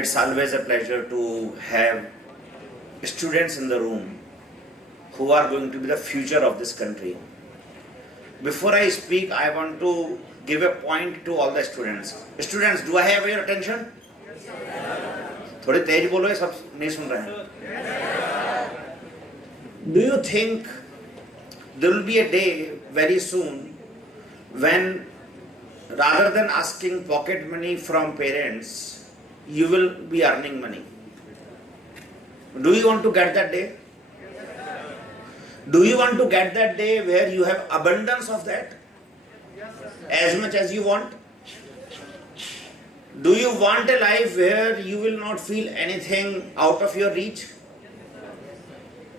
It's always a pleasure to have students in the room who are going to be the future of this country. Before I speak, I want to give a point to all the students. Students, do I have your attention? थोड़े तेज बोलो, ये सब नहीं सुन रहे हैं. Do you think there will be a day very soon when rather than asking pocket money from parents, you will be earning money? Do you want to get that day? Do you want to get that day where you have abundance of that? As much as you want? Do you want a life where you will not feel anything out of your reach?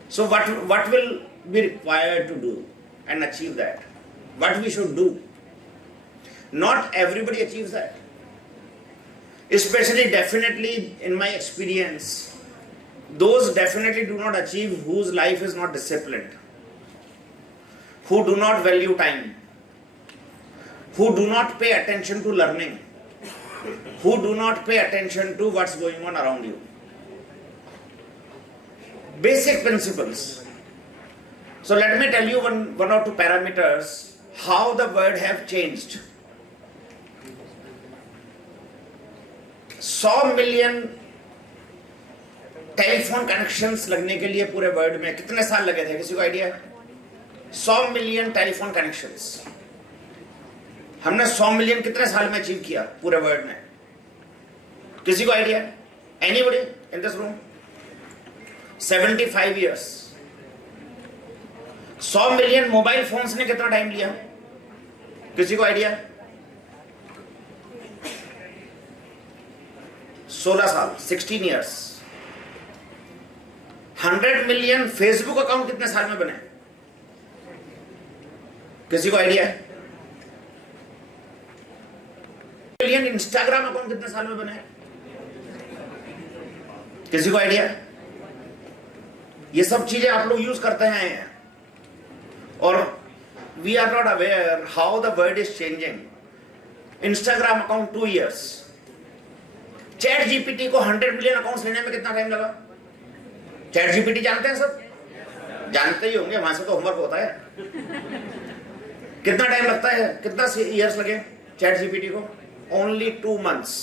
So what will be required to do and achieve that? What we should do? Not everybody achieves that. Especially, definitely, in my experience, those definitely do not achieve whose life is not disciplined, who do not value time, who do not pay attention to learning, who do not pay attention to what's going on around you. Basic principles. So let me tell you one or two parameters how the world have changed. 100 million telephone connections लगने के लिए पूरे world में कितने साल लगे थे? किसी को आइडिया है? 100 मिलियन टेलीफोन कनेक्शंस हमने 100 मिलियन कितने साल में अचीव किया पूरे वर्ल्ड में? किसी को आइडिया है? Anybody in this room? 75 years. 100 million mobile phones ने कितना टाइम लिया? किसी को आइडिया है? 16 साल, 16 इयर्स. 100 मिलियन फेसबुक अकाउंट कितने साल में बने? किसी को आइडिया है? मिलियन इंस्टाग्राम अकाउंट कितने साल में बने? किसी को आइडिया है? ये सब चीजें आप लोग यूज करते हैं और we are not aware how the world is changing. Instagram account 2 years. Chat GPT को 100 मिलियन अकाउंट्स लेने में कितना टाइम लगा? चैट जीपीटी जानते हैं सब? जानते ही होंगे, वहां से तो होमवर्क होता है. कितना टाइम लगता है? कितना इयर्स लगे चैट जीपीटी को? Only 2 months.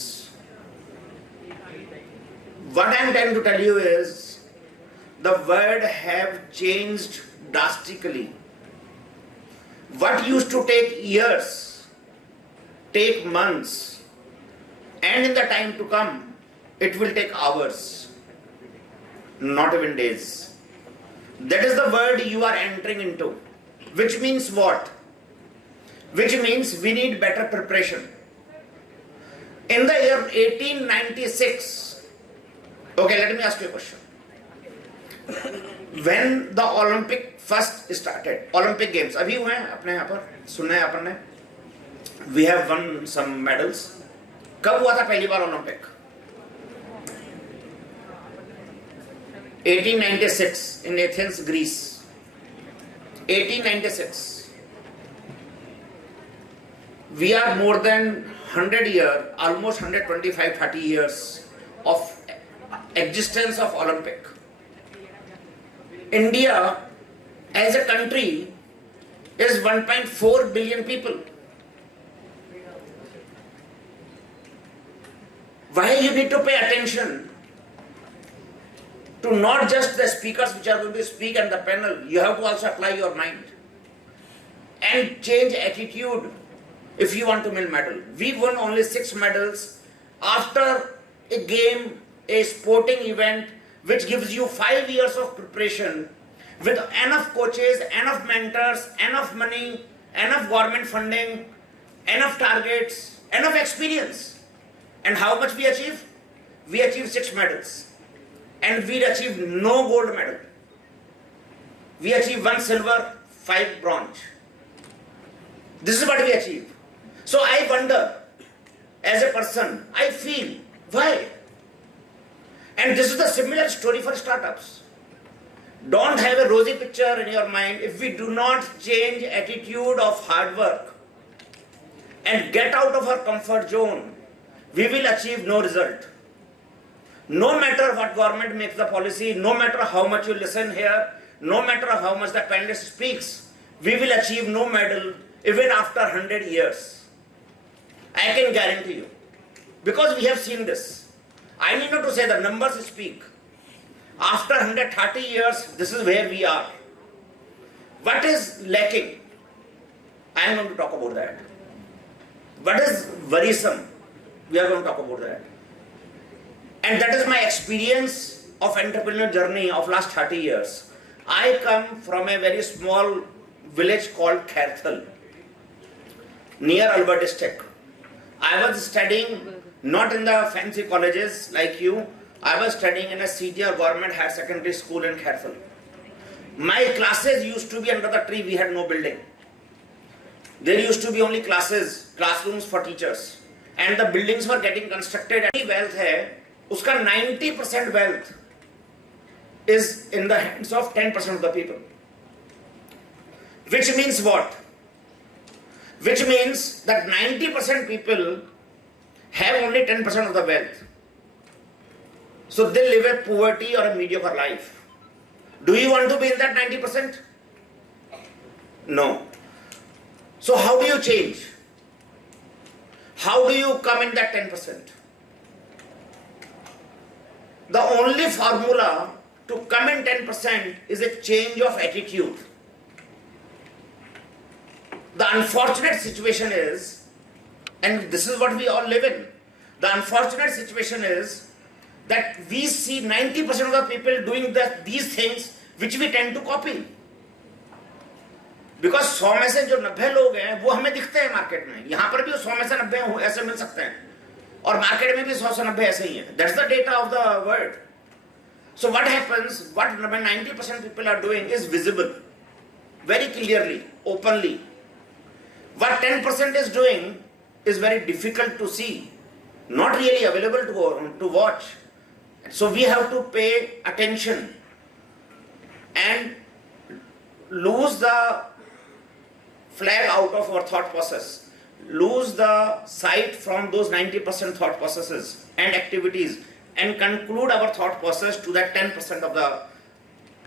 What I am trying to tell you is the world have changed drastically. What used to take years, take months, and in the time to come, it will take hours, not even days. That is the world you are entering into. Which means what? Which means we need better preparation. In the year 1896, okay, let me ask you a question. When the Olympic first started, Olympic Games, अभी हुए हैं अपने यहाँ पर, सुना है अपन ने? We have won some medals. कब हुआ था पहली बार Olympic? 1896 in Athens, Greece. 1896. We are more than 100 years, almost 125-30 years of existence of Olympic. India as a country is 1.4 billion people. Why you need to pay attention to not just the speakers which are going to speak and the panel? You have to also apply your mind and change attitude if you want to win medal. We won only 6 medals after a game, a sporting event which gives you 5 years of preparation with enough coaches, enough mentors, enough money, enough government funding, enough targets, enough experience. And how much we achieve? We achieved 6 medals. And we achieved no gold medal. We achieved 1 silver, 5 bronze. This is what we achieved. So I wonder, as a person, I feel, why? And this is the similar story for startups. Don't have a rosy picture in your mind if we do not change attitude of hard work and get out of our comfort zone, we will achieve no result. No matter what government makes the policy, no matter how much you listen here, no matter how much the panelist speaks, we will achieve no medal even after 100 years. I can guarantee you. Because we have seen this. I need not to say the numbers speak. After 130 years, this is where we are. What is lacking? I am going to talk about that. What is worrisome? We are going to talk about that. And that is my experience of entrepreneurial journey of last 30 years. I come from a very small village called Khairthal, near Alwar district. I was studying not in the fancy colleges like you. I was studying in a senior government higher secondary school in Khairthal. My classes used to be under the tree. We had no building. There used to be only classrooms for teachers. And the buildings were getting constructed. Any wealth hai, uska 90% wealth is in the hands of 10% of the people. Which means what? Which means that 90% people have only 10% of the wealth. So they live a poverty or a mediocre life. Do you want to be in that 90%? No. So how do you change? How do you come in that 10%? The only formula to come in 10% is a change of attitude. The unfortunate situation is, and this is what we all live in, the unfortunate situation is that we see 90% of the people doing these things which we tend to copy. Because 100 में से जो 90 लोग हैं वो हमें दिखते हैं market में. यहां पर भी 100 में से 90 ऐसे मिल सकते हैं और मार्केट में भी 100 से 90 ऐसे ही हैं. That's the data of the world. So what happens, what 90% people are doing is visible, very clearly, openly. What 10% is doing is very difficult to see, not really available to watch. So we have to pay attention and lose the flag out of our thought process, lose the sight from those 90% thought processes and activities, and conclude our thought process to that 10% of the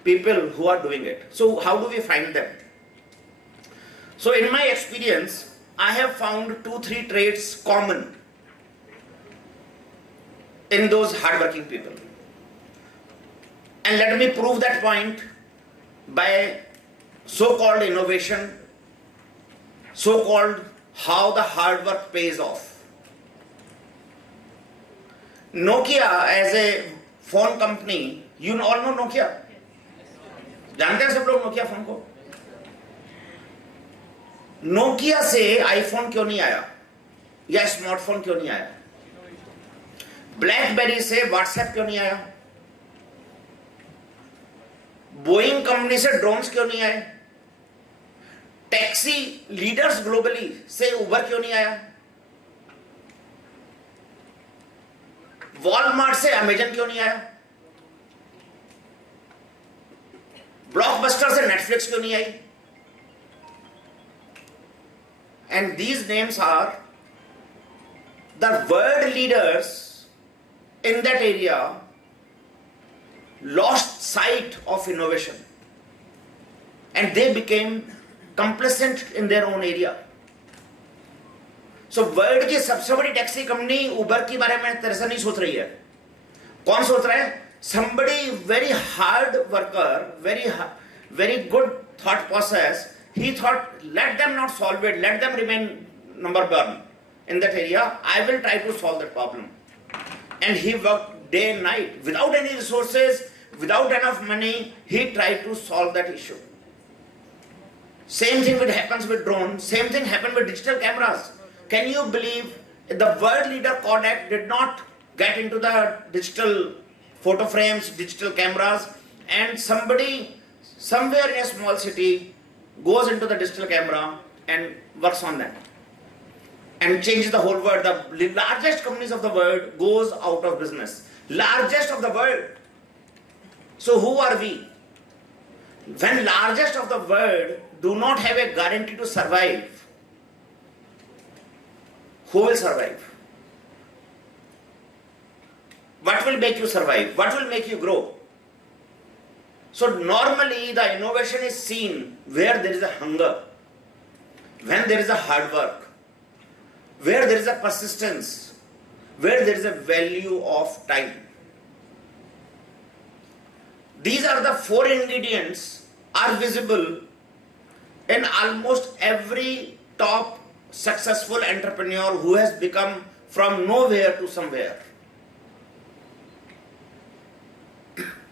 people who are doing it. So how do we find them? So in my experience, I have found 2-3 traits common in those hardworking people. And let me prove that point by so-called innovation, so-called how the hard work pays off. Nokia as a phone company, you all know Nokia? जानते हैं सब लोग Nokia phone को? Nokia से iPhone क्यों नहीं आया? या स्मार्टफोन क्यों नहीं आया? BlackBerry से WhatsApp क्यों नहीं आया? बोइंग कंपनी से ड्रोन्स क्यों नहीं आए? टैक्सी लीडर्स ग्लोबली से उबर क्यों नहीं आया? वॉलमार्ट से अमेजन क्यों नहीं आया? ब्लॉकबस्टर से नेटफ्लिक्स क्यों नहीं आई? And these names are the world leaders in that area lost sight of innovation and they became complacent in their own area. So world की सबसे बड़ी टैक्सी कंपनी उबर के बारे में तरह से नहीं सोच रही है. कौन सोच रहा है? Somebody very hard worker, very good thought process. He thought, let them not solve it, let them remain number one in that area. I will try to solve that problem. And he worked day and night without any resources, without enough money. He tried to solve that issue. Same thing happens with drones. Same thing happened with digital cameras. Can you believe the world leader Kodak did not get into the digital photo frames, digital cameras, and somebody somewhere in a small city goes into the digital camera and works on that and changes the whole world. The largest companies of the world goes out of business. Largest of the world. So who are we? When largest of the world do not have a guarantee to survive, who will survive? What will make you survive? What will make you grow? So normally the innovation is seen where there is a hunger, when there is a hard work, where there is a persistence, where there is a value of time. These are the 4 ingredients are visible in almost every top successful entrepreneur who has become from nowhere to somewhere.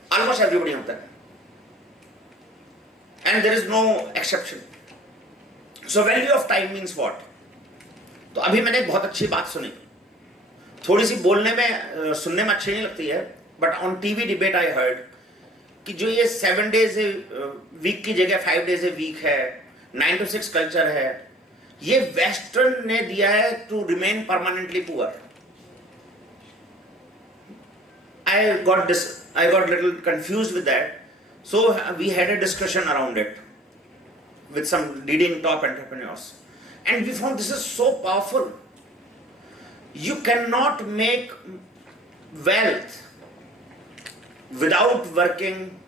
Almost everybody होता है. And there is no exception. So value of time means what? तो अभी मैंने एक बहुत अच्छी बात सुनी, थोड़ी सी बोलने में सुनने में अच्छी नहीं लगती है, but on TV debate I heard कि जो ये 7 days वीक की जगह 5 days ए वीक है, 9 to 6 कल्चर है, ये वेस्टर्न ने दिया है to remain permanently poor. I got little confused with that. So we had a discussion around it with some leading top entrepreneurs. And we found this is so powerful. You cannot make wealth without working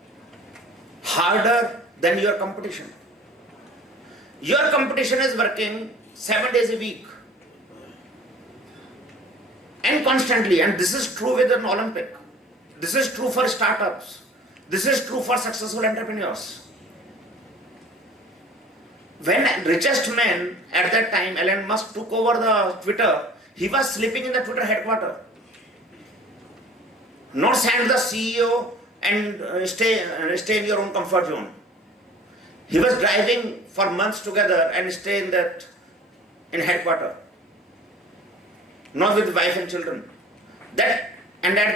harder than your competition. Your competition is working 7 days a week and constantly, and this is true with an Olympic. This is true for startups. This is true for successful entrepreneurs. When richest man at that time, Elon Musk, took over the Twitter, he was sleeping in the Twitter headquarters. Not send the CEO and stay in your own comfort zone. He was driving for months together and stay in headquarters. Not with wife and children. At